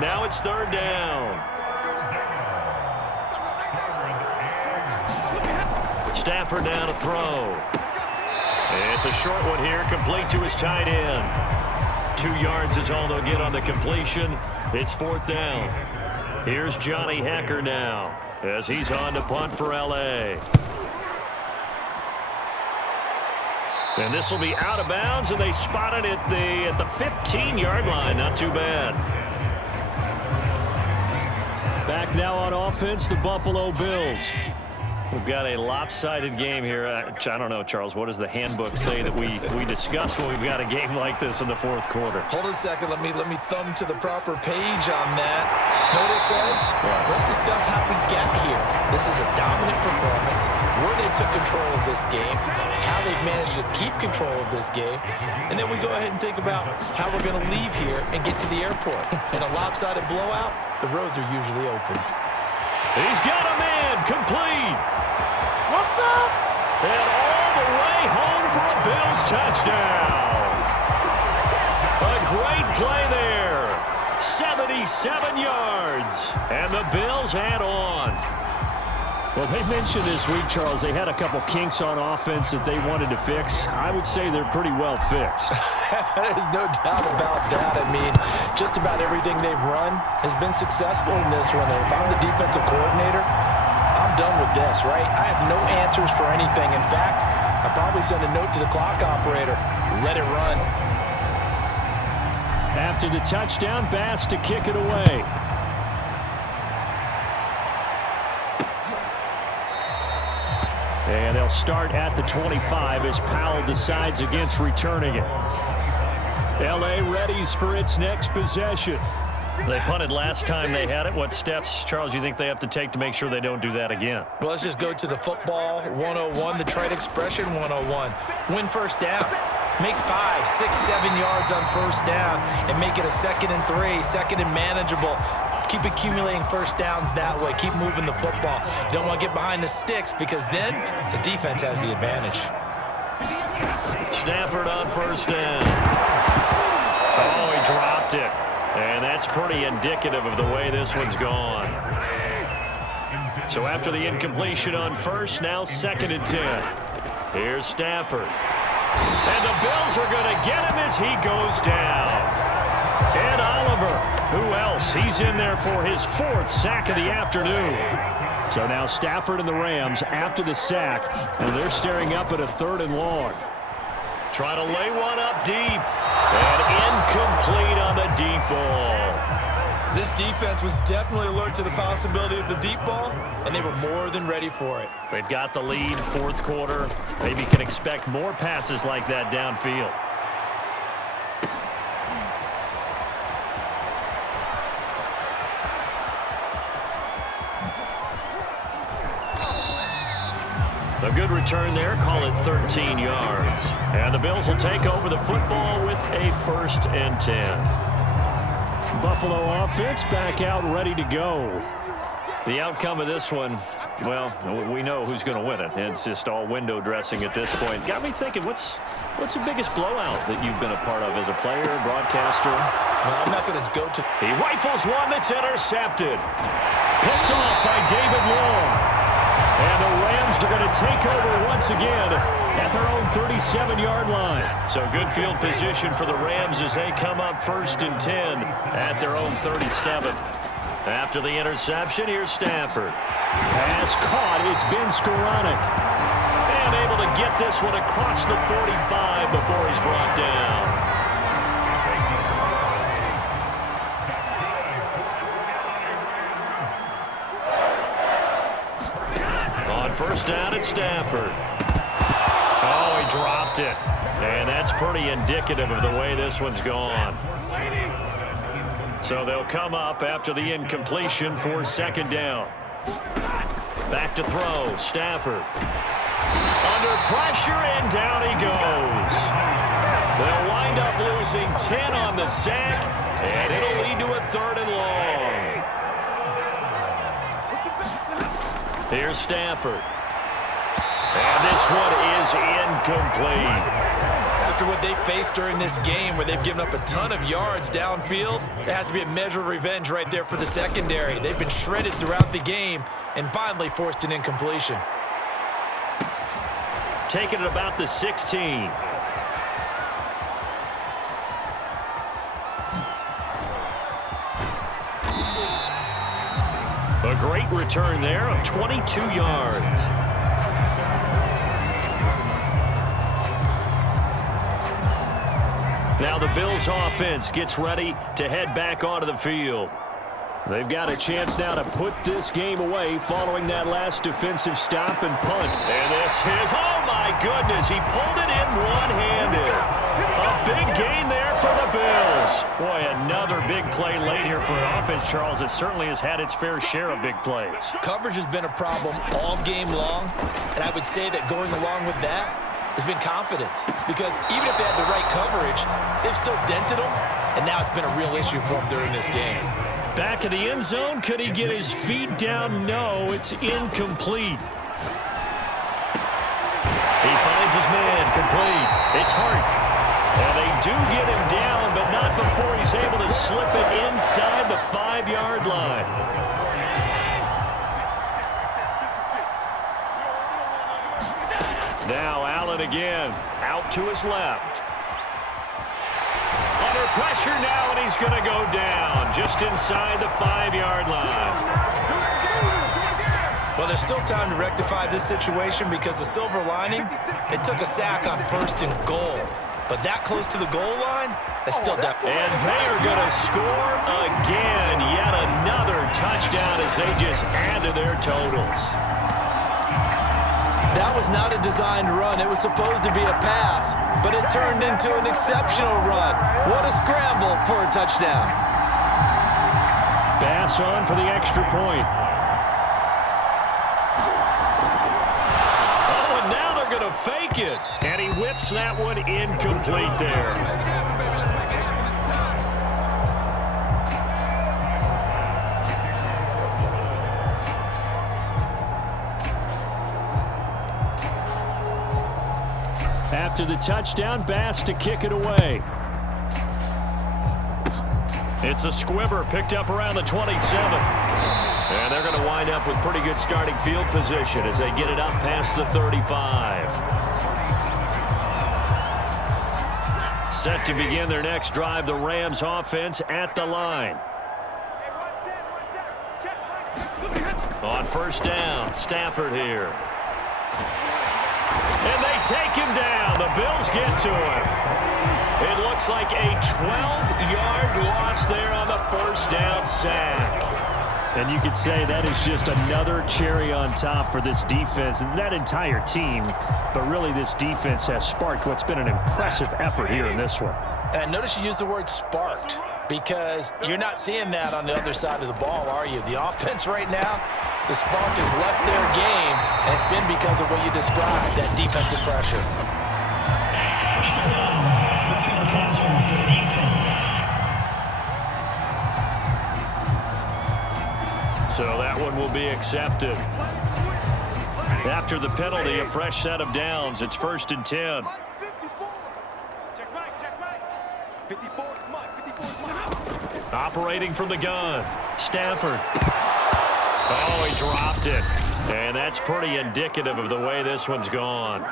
Now it's third down. Stafford down to throw. It's a short one here, complete to his tight end. 2 yards is all they'll get on the completion. It's fourth down. Here's Johnny Hekker now as he's on to punt for L.A. And this will be out of bounds, and they spot it at the 15-yard line. Not too bad. Back now on offense, the Buffalo Bills. We've got a lopsided game here. I don't know, Charles, what does the handbook say that we discuss when we've got a game like this in the fourth quarter? Hold on a second. Let me thumb to the proper page on that. Know what it says? Right. Let's discuss how we got here. This is a dominant performance, where they took control of this game, how they've managed to keep control of this game, and then we go ahead and think about how we're going to leave here and get to the airport. In a lopsided blowout, the roads are usually open. He's got a man complete. What's up? And all the way home for a Bills touchdown. A great play there. 77 yards. And the Bills add on. Well, they mentioned this week, Charles, they had a couple kinks on offense that they wanted to fix. I would say they're pretty well fixed. There's no doubt about that. I mean, just about everything they've run has been successful in this one. And if I'm the defensive coordinator, I'm done with this, right? I have no answers for anything. In fact, I'd probably send a note to the clock operator. Let it run. After the touchdown, Bass to kick it away. And they'll start at the 25 as Powell decides against returning it. L.A. readies for its next possession. They punted last time they had it. What steps, Charles, you think they have to take to make sure they don't do that again? Well, let's just go to the football 101, the trade expression 101. Win first down. Make 5, 6, 7 yards on first down and make it a 2nd and 3, 2nd and manageable. Keep accumulating first downs that way. Keep moving the football. You don't want to get behind the sticks because then the defense has the advantage. Stafford on first down. Oh, he dropped it. And that's pretty indicative of the way this one's gone. So after the incompletion on first, now 2nd and 10. Here's Stafford. And the Bills are going to get him as he goes down. Ed Oliver, who else? He's in there for his 4th sack of the afternoon. So now Stafford and the Rams after the sack, and they're staring up at a 3rd and long. Trying to lay one up deep. And incomplete on the deep ball. This defense was definitely alert to the possibility of the deep ball, and they were more than ready for it. They've got the lead, 4th quarter. Maybe can expect more passes like that downfield. A good return there, call it 13 yards. And the Bills will take over the football with a 1st and 10. Buffalo offense back out ready to go. The outcome of this one, well, we know who's going to win it. It's just all window dressing at this point. Got me thinking, what's the biggest blowout that you've been a part of as a player, broadcaster? Well, I'm not going to go to... He rifles one that's intercepted. Picked off by David Long. And the Rams are going to take over once again at their own 37-yard line. So good field position for the Rams as they come up 1st and 10 at their own 37. After the interception, here's Stafford. Pass caught. It's Ben Skoranek. And able to get this one across the 45 before he's brought down. First down at Stafford. Oh, he dropped it. And that's pretty indicative of the way this one's gone. So they'll come up after the incompletion for 2nd down. Back to throw. Stafford. Under pressure, and down he goes. They'll wind up losing 10 on the sack, and it'll lead to a 3rd and long. Here's Stafford. And this one is incomplete. After what they faced during this game where they've given up a ton of yards downfield, there has to be a measure of revenge right there for the secondary. They've been shredded throughout the game and finally forced an incompletion. Taking it about the 16. A great return there of 22 yards. Now the Bills offense gets ready to head back onto the field. They've got a chance now to put this game away following that last defensive stop and punt. And this is, oh my goodness, he pulled it in one-handed. A big gain there for the Bills. Boy, another big play late here for an offense, Charles, that certainly has had its fair share of big plays. Coverage has been a problem all game long, and I would say that going along with that has been confidence. Because even if they had the right coverage, they've still dented them, and now it's been a real issue for them during this game. Back in the end zone, could he get his feet down? No, it's incomplete. He finds his man, complete. It's Hart. And they do get him down, but not before he's able to slip it inside the 5-yard line. Now Allen again, out to his left. Under pressure now, and he's going to go down just inside the 5-yard line. Well, there's still time to rectify this situation because the silver lining, they took a sack on 1st and goal. But that close to the goal line, that's still definitely. And they are going to score again. Yet another touchdown as they just add to their totals. That was not a designed run. It was supposed to be a pass, but it turned into an exceptional run. What a scramble for a touchdown. Pass on for the extra point. Oh, and now they're going to fake it. And he whips that one incomplete there. After the touchdown, Bass to kick it away. It's a squibber picked up around the 27. And they're going to wind up with pretty good starting field position as they get it up past the 35. Set to begin their next drive, the Rams offense at the line. On 1st down, Stafford here. And they take him down. The Bills get to him. It looks like a 12-yard loss there on the 1st down sack. And you could say that is just another cherry on top for this defense and that entire team. But really, this defense has sparked what's been an impressive effort here in this one. And notice you used the word sparked because you're not seeing that on the other side of the ball, are you? The offense right now, the spark has left their game, and it's been because of what you described, that defensive pressure. So that one will be accepted. After the penalty, a fresh set of downs. It's 1st and 10. Operating from the gun, Stafford. Oh, he dropped it. And that's pretty indicative of the way this one's gone.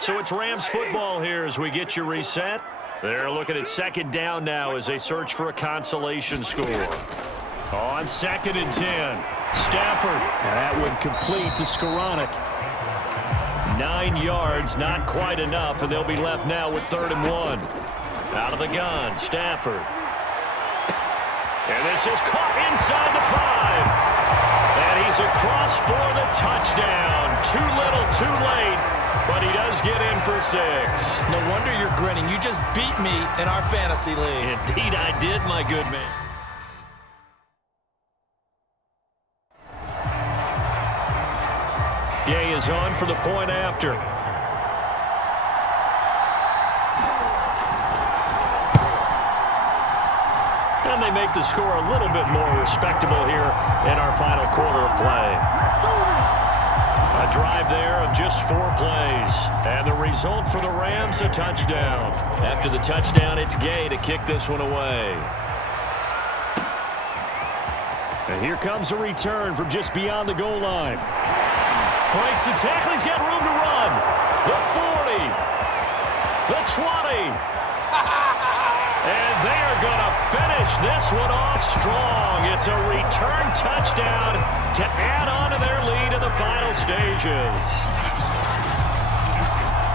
So it's Rams football here as we get you reset. They're looking at 2nd down now as they search for a consolation score. On 2nd and 10, Stafford. And that one complete to Skoranek. 9 yards, not quite enough, and they'll be left now with 3rd and 1. Out of the gun, Stafford. And this is caught inside the 5. And he's across for the touchdown. Too little, too late, but he does get in for 6. No wonder you're grinning. You just beat me in our fantasy league. Indeed I did, my good man. Gay is on for the point after. And they make the score a little bit more respectable here in our final quarter of play. A drive there of just 4 plays. And the result for the Rams, a touchdown. After the touchdown, it's Gay to kick this one away. And here comes a return from just beyond the goal line. Breaks the tackle. He's got room to run. The 40. The 20. And they are going to finish this one off strong. It's a return touchdown to add on to their lead in the final stages.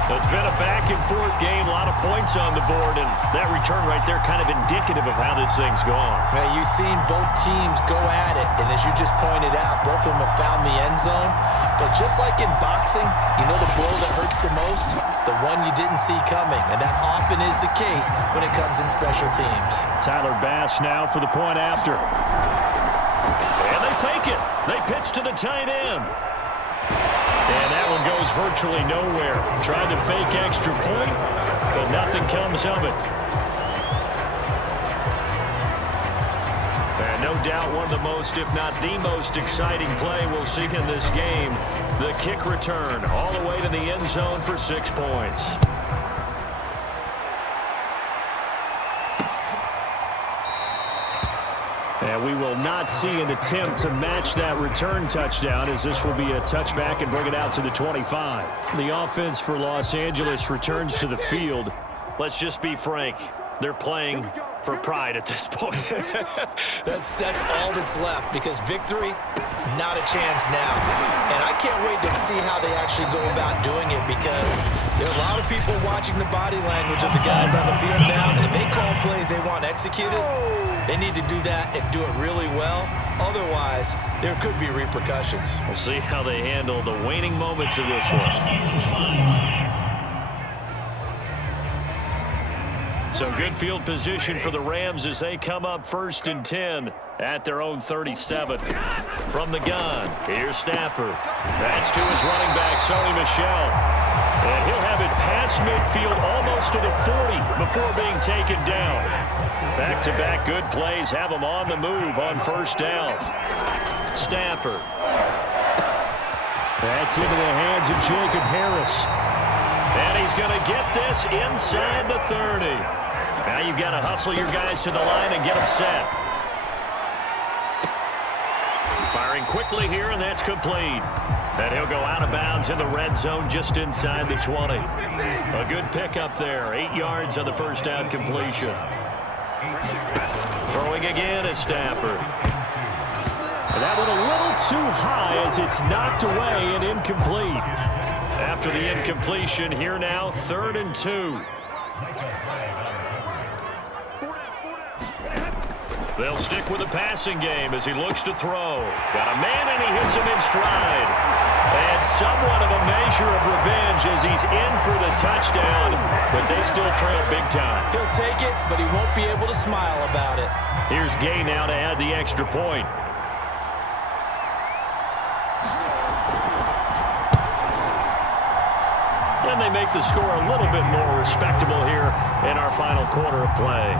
It's been a back-and-forth game, a lot of points on the board, and that return right there kind of indicative of how this thing's gone. Man, you've seen both teams go at it, and as you just pointed out, both of them have found the end zone. But just like in boxing, you know the blow that hurts the most? The one you didn't see coming, and that often is the case when it comes in special teams. Tyler Bass now for the point after. And they fake it. They pitch to the tight end. And that one goes virtually nowhere. Tried to fake extra point, but nothing comes of it. And no doubt one of the most, if not the most exciting play we'll see in this game. The kick return all the way to the end zone for 6 points. And we will not see an attempt to match that return touchdown, as this will be a touchback and bring it out to the 25. The offense for Los Angeles returns to the field. Let's just be frank. They're playing for pride at this point. That's all that's left, because victory, not a chance now. And I can't wait to see how they actually go about doing it, because there are a lot of people watching the body language of the guys on the field now, and if they call plays they want executed, they need to do that and do it really well. Otherwise, there could be repercussions. We'll see how they handle the waning moments of this one. So good field position for the Rams as they come up 1st and 10 at their own 37. From the gun, here's Stafford. That's to his running back, Sony Michel. And he'll have it past midfield almost to the 40 before being taken down. Back-to-back good plays have him on the move on 1st down. Stafford. That's into the hands of Jacob Harris. And he's going to get this inside the 30. Now you've got to hustle your guys to the line and get them set. Firing quickly here, and that's complete. And he'll go out of bounds in the red zone just inside the 20. A good pickup there. 8 yards on the 1st down completion. Throwing again is Stafford. And that one a little too high as it's knocked away and incomplete. After the incompletion, here now, 3rd and 2. They'll stick with the passing game as he looks to throw. Got a man, and he hits him in stride. And somewhat of a measure of revenge as he's in for the touchdown, but they still trail big time. He'll take it, but he won't be able to smile about it. Here's Gay now to add the extra point. And they make the score a little bit more respectable here in our final quarter of play.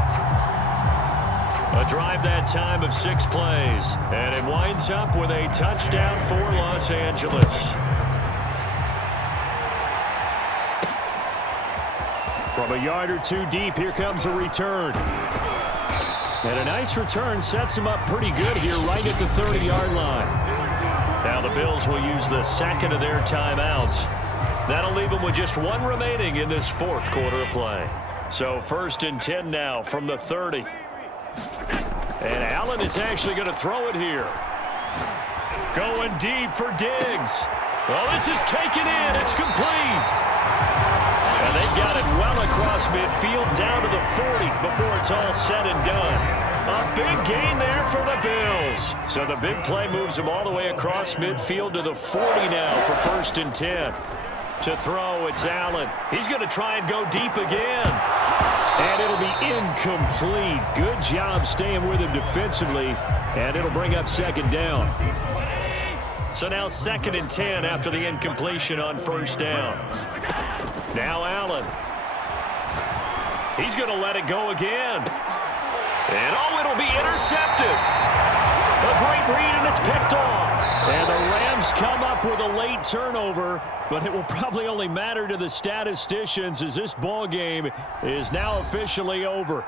A drive that time of 6 plays, and it winds up with a touchdown for Los Angeles. From a yard or two deep, here comes a return. And a nice return sets him up pretty good here right at the 30-yard line. Now the Bills will use the 2nd of their timeouts. That'll leave them with just 1 remaining in this 4th quarter of play. So 1st and 10 now from the 30. And Allen is actually going to throw it here. Going deep for Diggs. Well, this is taken in. It's complete. And they've got it well across midfield down to the 40 before it's all said and done. A big gain there for the Bills. So the big play moves them all the way across midfield to the 40 now for 1st and 10. To throw, it's Allen. He's going to try and go deep again. And it'll be incomplete. Good job staying with him defensively. And it'll bring up 2nd down. So now 2nd and 10 after the incompletion on 1st down. Now Allen. He's going to let it go again. And oh, it'll be intercepted. A great read, and it's picked off. And the Rams come up with a late turnover, but it will probably only matter to the statisticians as this ball game is now officially over.